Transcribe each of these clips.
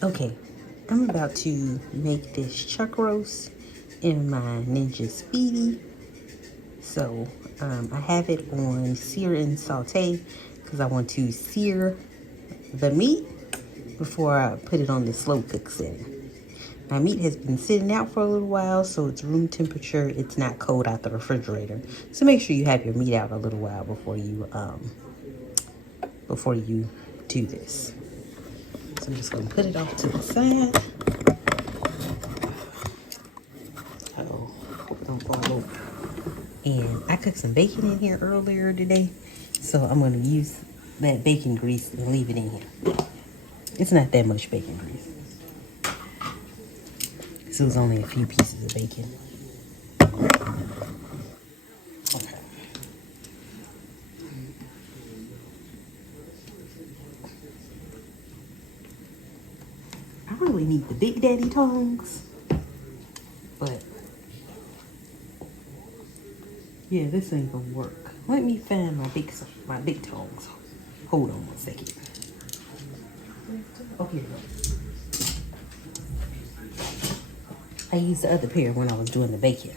Okay, I'm about to make this chuck roast in my Ninja Speedy. So I have it on sear and saute because I want to sear the meat before I put it on the slow cook setting. My meat has been sitting out for a little while, so it's room temperature. It's not cold out the refrigerator. So make sure you have your meat out a little while before you do this. So I'm just gonna put it off to the side. Oh, hope it don't fall over. And I cooked some bacon in here earlier today, so I'm gonna use that bacon grease and leave it in here. It's not that much bacon grease. So it was only a few pieces of bacon. Okay. I really need the Big Daddy tongs, but yeah, this ain't gonna work. Let me find my big tongs. Hold on one second. Okay. I used the other pair when I was doing the bacon,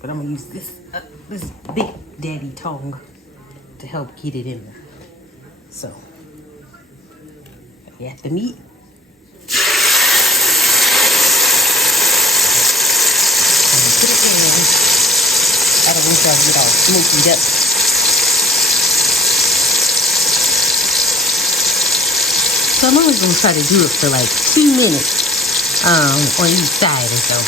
but I'm gonna use this Big Daddy tong to help get it in there. So, I got the meat. Put it in. I don't want y'all to get all smoky up. So I'm only gonna try to do it for like 2 minutes on each side or so.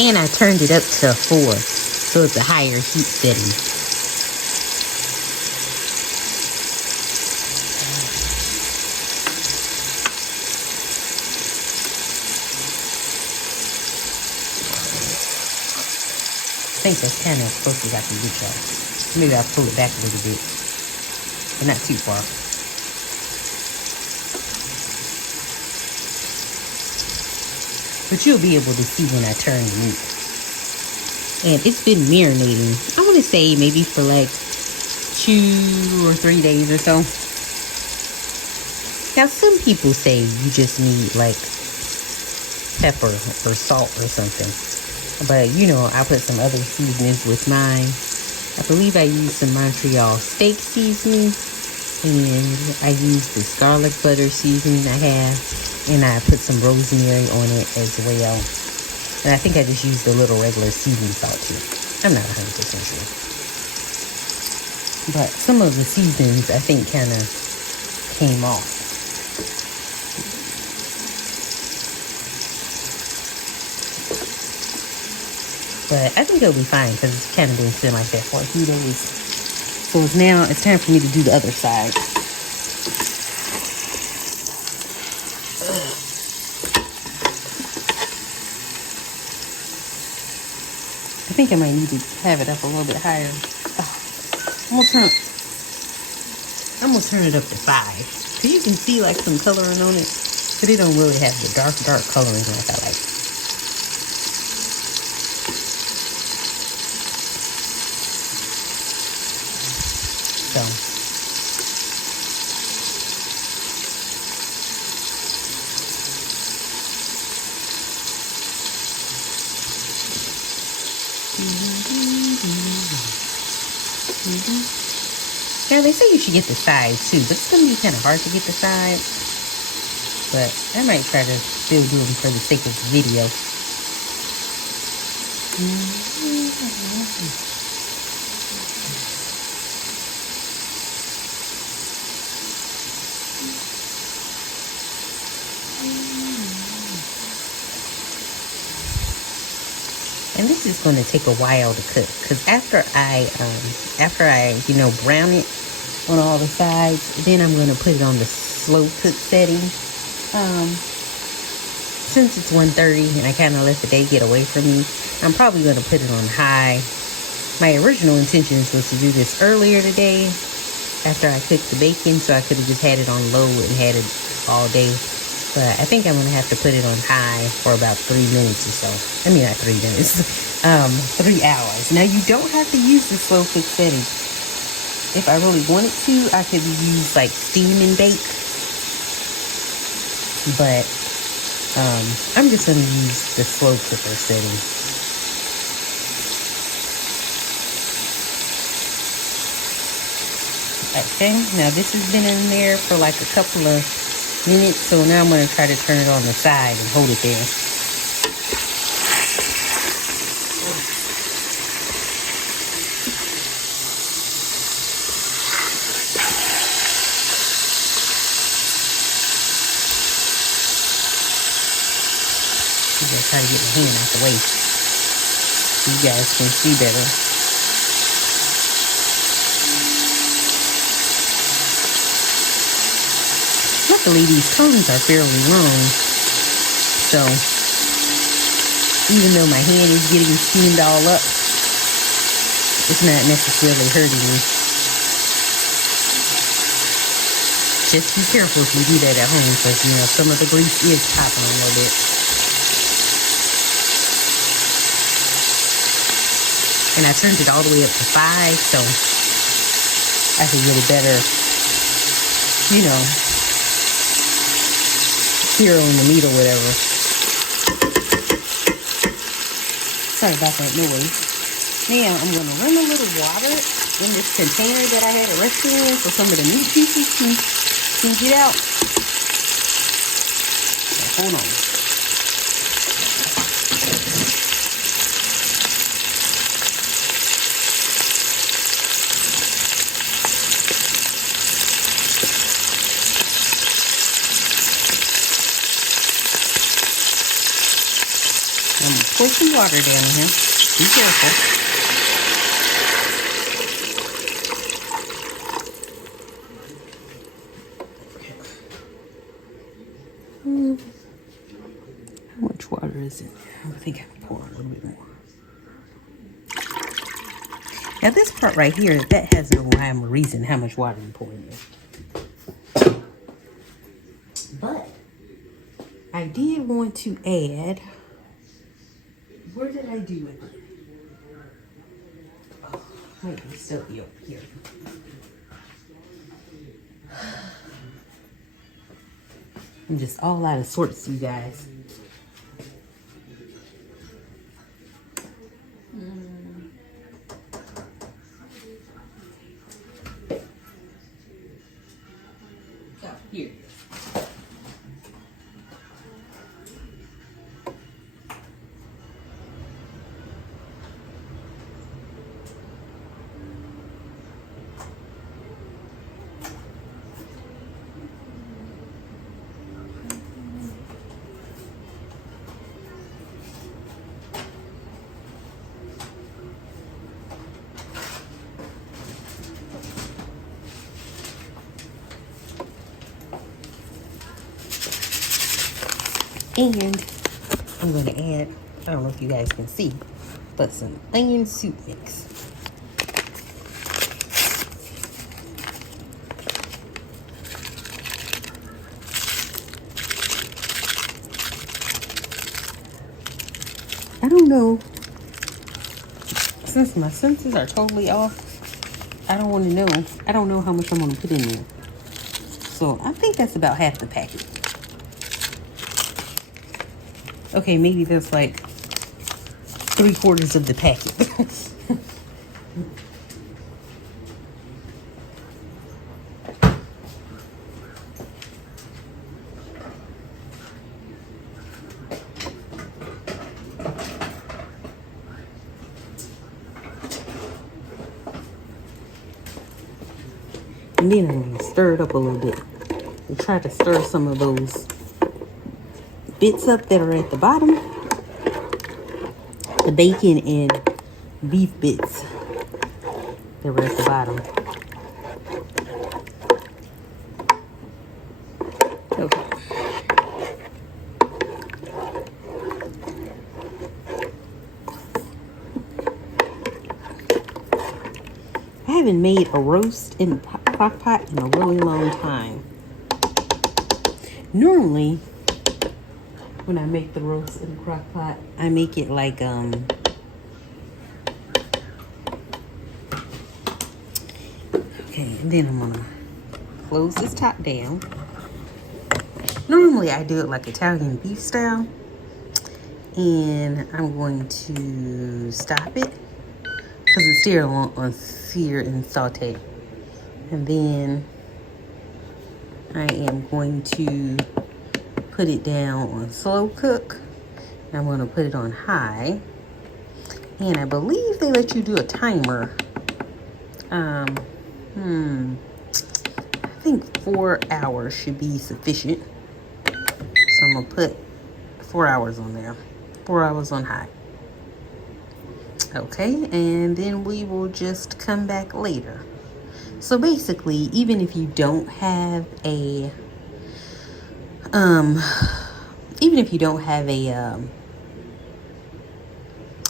And I turned it up to 4, so it's a higher heat setting. I think that's kind of supposed to got the good shot. Maybe I'll pull it back a little bit, but not too far. But you'll be able to see when I turn the meat. And it's been marinating, I want to say maybe for like 2 or 3 days or so. Now some people say you just need like pepper or salt or something. But you know, I put some other seasonings with mine. I believe I used some Montreal steak seasoning. And I used this garlic butter seasoning I have. And I put some rosemary on it as well. And I think I just used a little regular seasoning salt too. I'm not 100% sure. But some of the seasonings I think kind of came off. But I think it'll be fine because it's kind of been sitting like that for a few days. So it's time for me to do the other side. I think I might need to have it up a little bit higher. I'm gonna turn it up to 5. Cause you can see like some coloring on it, but it don't really have the dark coloring like I like. So. Now they say you should get the sides too, but it's gonna be kind of hard to get the sides. But I might try to still do them for the sake of the video. And this is going to take a while to cook because after I brown it on all the sides, then I'm going to put it on the slow cook setting. Since it's 1:30 and I kind of let the day get away from me, I'm probably going to put it on high. My original intentions was to do this earlier today, after I cooked the bacon, so I could have just had it on low and had it all day. But I think I'm gonna have to put it on high for about 3 minutes or so. I mean, not 3 minutes, 3 hours. Now, you don't have to use the slow cook setting. If I really wanted to, I could use like steam and bake. But I'm just gonna use the slow cooker setting. Okay, now this has been in there for like a couple of minutes, so now I'm going to try to turn it on the side and hold it there. I'm going to try to get my hand out the way so you guys can see better. Luckily, these cones are fairly long, so even though my hand is getting steamed all up, it's not necessarily hurting me. Just be careful if you do that at home, because you know some of the grease is popping a little bit. And I turned it all the way up to 5, so I could get a better, you know, sear on the meat or whatever. Sorry about that noise. Now I'm going to run a little water in this container that I had it resting in so some of the meat pieces can get out. So hold on. I'm going to pour some water down in here. Be careful. How much water is it? I think I can pour a little bit more. Now this part right here, that has no rhyme or reason how much water I'm pouring in. But I did want to add, where did I do it? Oh, might be still be over here. I'm just all out of sorts, you guys. Here. And I'm going to add, I don't know if you guys can see, but some onion soup mix. I don't know, since my senses are totally off, I don't want to know, I don't know how much I'm going to put in there. So I think that's about half the packet. Okay, maybe that's like 3/4 of the packet. And then I'm going to stir it up a little bit and try to stir some of those bits up that are at the bottom, the bacon and beef bits that were at the bottom. Okay. I haven't made a roast in the crock pot in a really long time. Normally, when I make the roast in the crock pot, I make it like okay, and then I'm gonna close this top down. Normally I do it like Italian beef style, and I'm going to stop it because it's still on sear and saute. And then I am going to put it down on slow cook. I'm going to put it on high, and I believe they let you do a timer. I think 4 hours should be sufficient. So I'm gonna put 4 hours on there. 4 hours on high. Okay, and then we will just come back later. So basically, even if you don't have a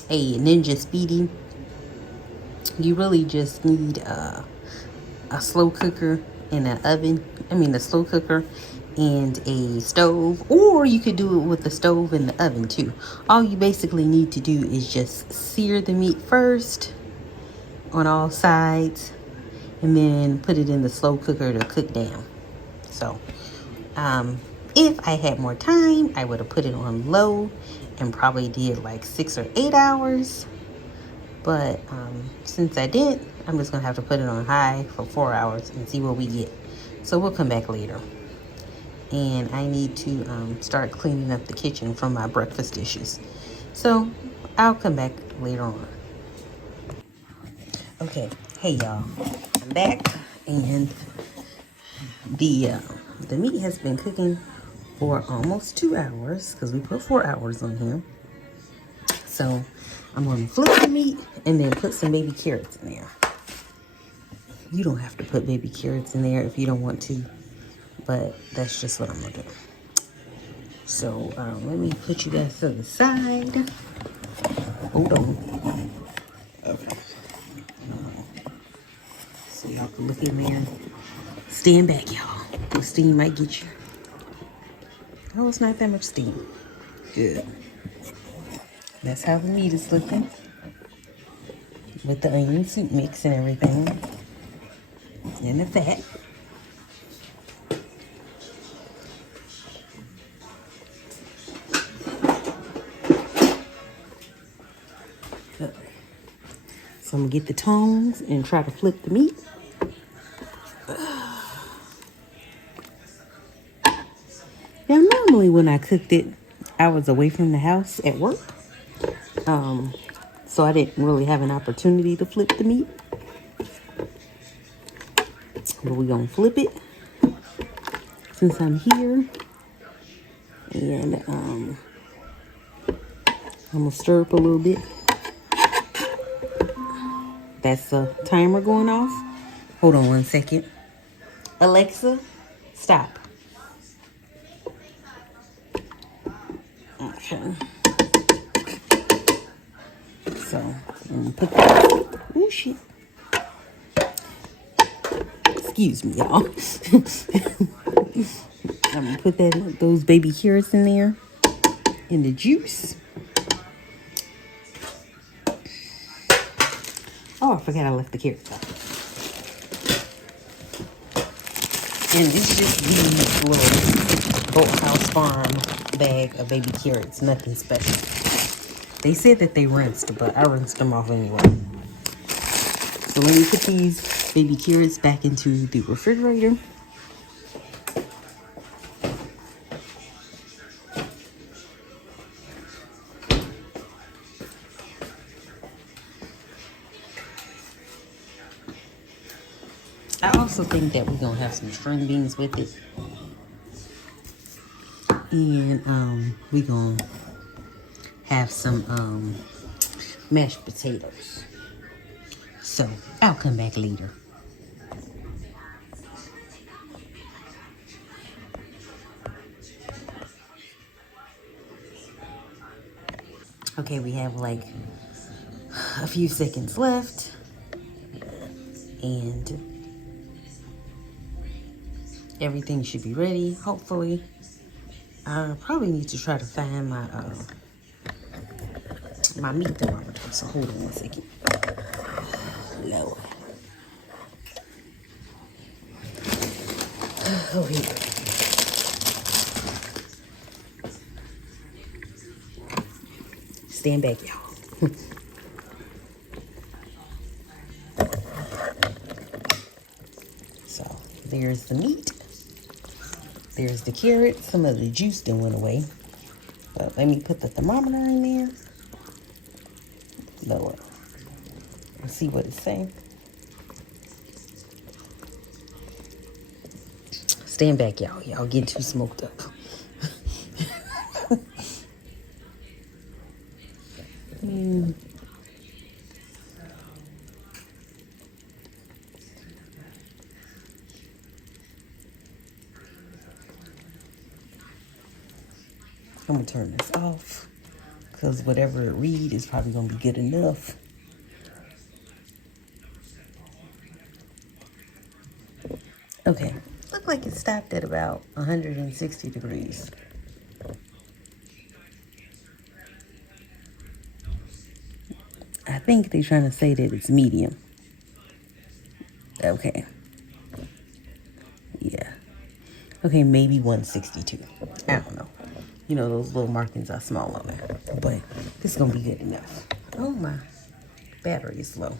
Ninja Speedi, you really just need a slow cooker and an oven. A slow cooker and a stove, or you could do it with the stove and the oven too. All you basically need to do is just sear the meat first on all sides, and then put it in the slow cooker to cook down. So if I had more time, I would have put it on low and probably did like 6 or 8 hours. But since I didn't, I'm just gonna have to put it on high for 4 hours and see what we get. So we'll come back later. And I need to start cleaning up the kitchen from my breakfast dishes. So I'll come back later on. Okay, hey y'all, I'm back, and the meat has been cooking for almost 2 hours because we put 4 hours on here. So I'm gonna flip the meat and then put some baby carrots in there. You don't have to put baby carrots in there if you don't want to, but that's just what I'm gonna do. So let me put you guys to the side. Hold on. Okay. So y'all can look in there. Stand back, y'all. The steam might get you. Oh, it's not that much steam. Good. That's how the meat is looking. With the onion soup mix and everything. And the fat. So I'm gonna get the tongs and try to flip the meat. Now normally when I cooked it, I was away from the house at work. So I didn't really have an opportunity to flip the meat. But we're gonna flip it since I'm here. And I'm gonna stir up a little bit. That's the timer going off. Hold on one second. Alexa, stop. Okay. So I'm gonna put that. Oh shit. Excuse me, y'all. I'm gonna put those baby carrots in there, in the juice. Oh, I forgot I left the carrots out. And it's just these little Boathouse Farm bag of baby carrots, nothing special. They said that they rinsed, but I rinsed them off anyway. So let me put these baby carrots back into the refrigerator. I also think that we're gonna have some string beans with it. And we're gonna have some mashed potatoes. So I'll come back later. Okay, we have like a few seconds left. and everything should be ready, hopefully. I probably need to try to find my my meat thermometer, so hold on one second. Lord. Oh, here. Stand back, y'all. So, there's the meat. There's the carrot. Some of the juice done went away. But let me put the thermometer in there. Lower. Let's see what it's saying. Stand back, y'all. Y'all getting too smoked up. I'm gonna turn this off because whatever it reads is probably gonna be good enough. Okay, look like it stopped at about 160 degrees. I think they're trying to say that it's medium. Okay. Yeah. Okay, maybe 162. I don't know. You know, those little markings are small on there. But this is going to be good enough. Oh, my battery is low.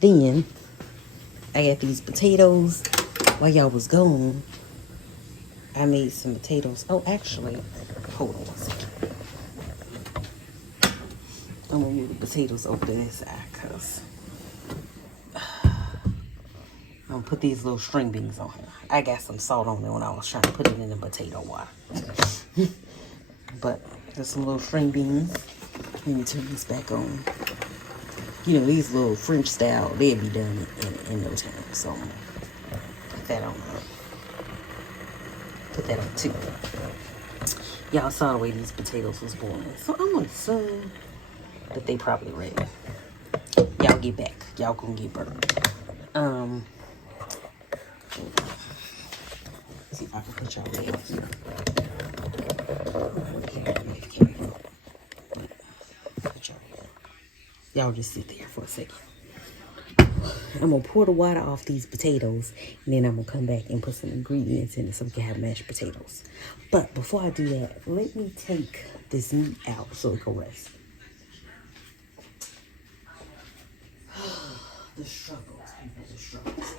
Then, I got these potatoes. While y'all was gone, I made some potatoes. Oh, actually, hold on one second. I'm going to move the potatoes over to this side because I'm going to put these little string beans on here. I got some salt on there when I was trying to put it in the potato water. But there's some little string beans. Let me turn this back on. You know, these little French style, they'll be done in no time. So I'm going to put that on. Put that on too. Y'all saw the way these potatoes was boiling. So I'm going to assume that they probably ready. Y'all get back. Y'all gonna get burned. See if I can put y'all way up here. Y'all just sit there for a second. I'm gonna pour the water off these potatoes, and then I'm gonna come back and put some ingredients in it so we can have mashed potatoes. But before I do that, let me take this meat out so it can rest. The struggles, people, the struggles.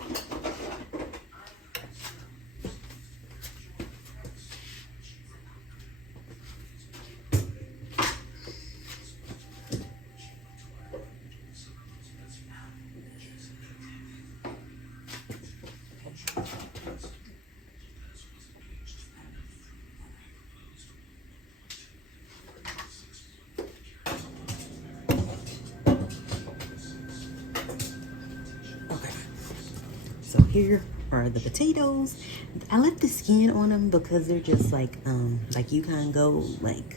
So here are the potatoes. I left the skin on them because they're just like you can go like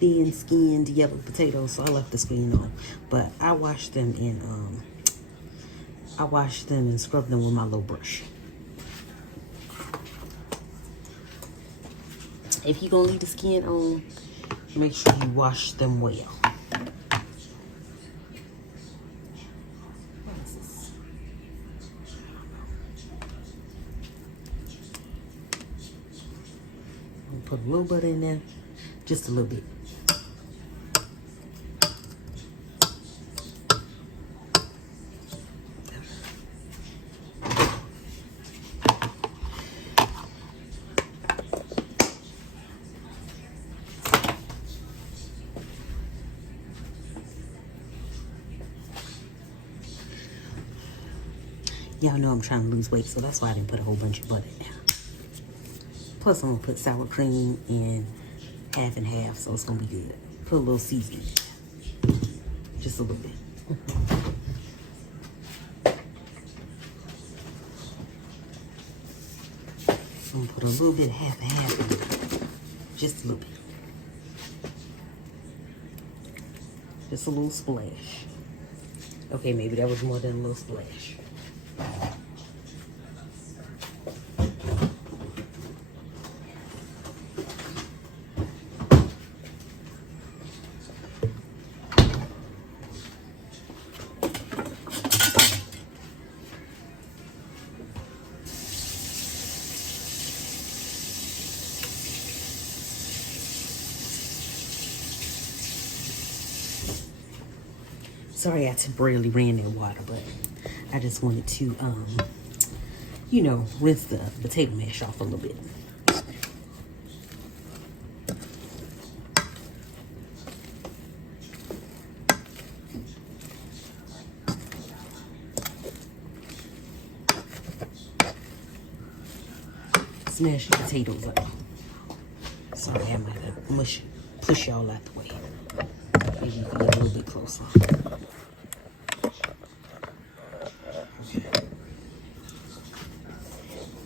thin skinned yellow potatoes. So I left the skin on. But I washed them and scrubbed them with my little brush. If you're gonna leave the skin on, make sure you wash them well. Put a little butter in there, just a little bit. Y'all know I'm trying to lose weight, so that's why I didn't put a whole bunch of butter in there. Plus, I'm going to put sour cream in half and half, so it's going to be good. Put a little seasoning. Just a little bit. I'm going to put a little bit of half and half in there. Just a little bit. Just a little splash. Okay, maybe that was more than a little splash. Sorry I temporarily ran that water, but I just wanted to, you know, rinse the potato mash off a little bit. Smash the potatoes up. Sorry, I might have push y'all out the way. Maybe you can get a little bit closer.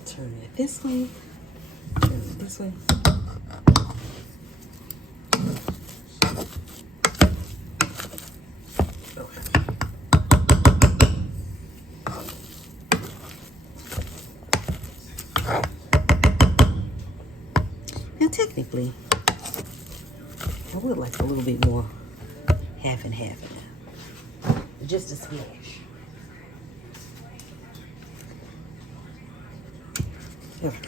Turn it this way. Turn it this way. Now, technically, I would like a little bit more half and half now. Just a splash. Okay.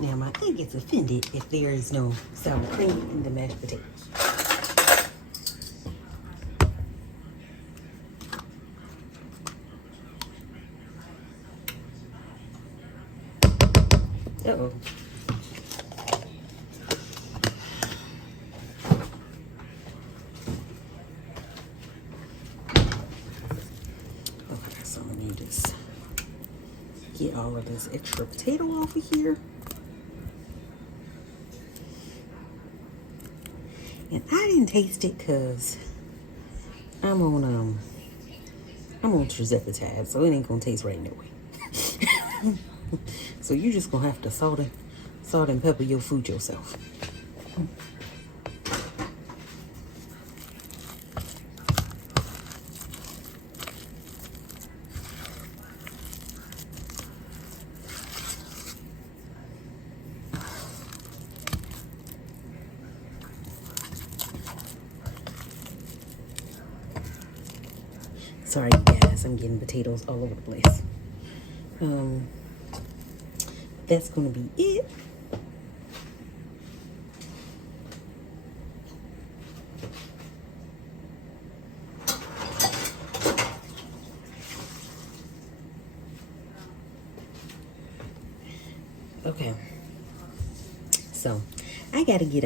Now, my aunt gets offended if there is no sour cream in the mashed potatoes. Uh-oh. Okay, so let me just get all of this extra potato off of here. And I didn't taste it because I'm on tirzepatide, so it ain't gonna taste right anyway. So you're just gonna have to salt and pepper your food yourself. Sorry guys, I'm getting potatoes all over the place. That's gonna be it. Okay, so I gotta get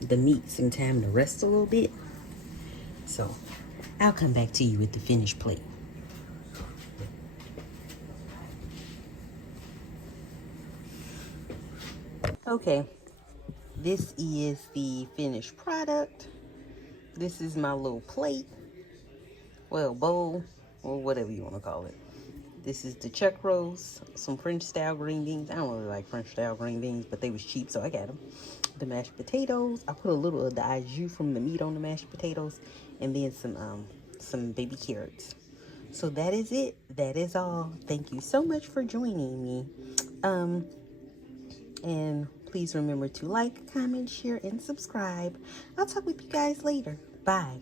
the meat some time to rest a little bit. So I'll come back to you with the finished plate. Okay, this is the finished product. This is my little plate, well, bowl, or whatever you want to call it. This is the chuck roast, some French style green beans. I don't really like French style green beans, but they was cheap, so I got them. The mashed potatoes. I put a little of the au jus from the meat on the mashed potatoes, and then some baby carrots. So that is it. That is all. Thank you so much for joining me. And please remember to like, comment, share, and subscribe. I'll talk with you guys later. Bye.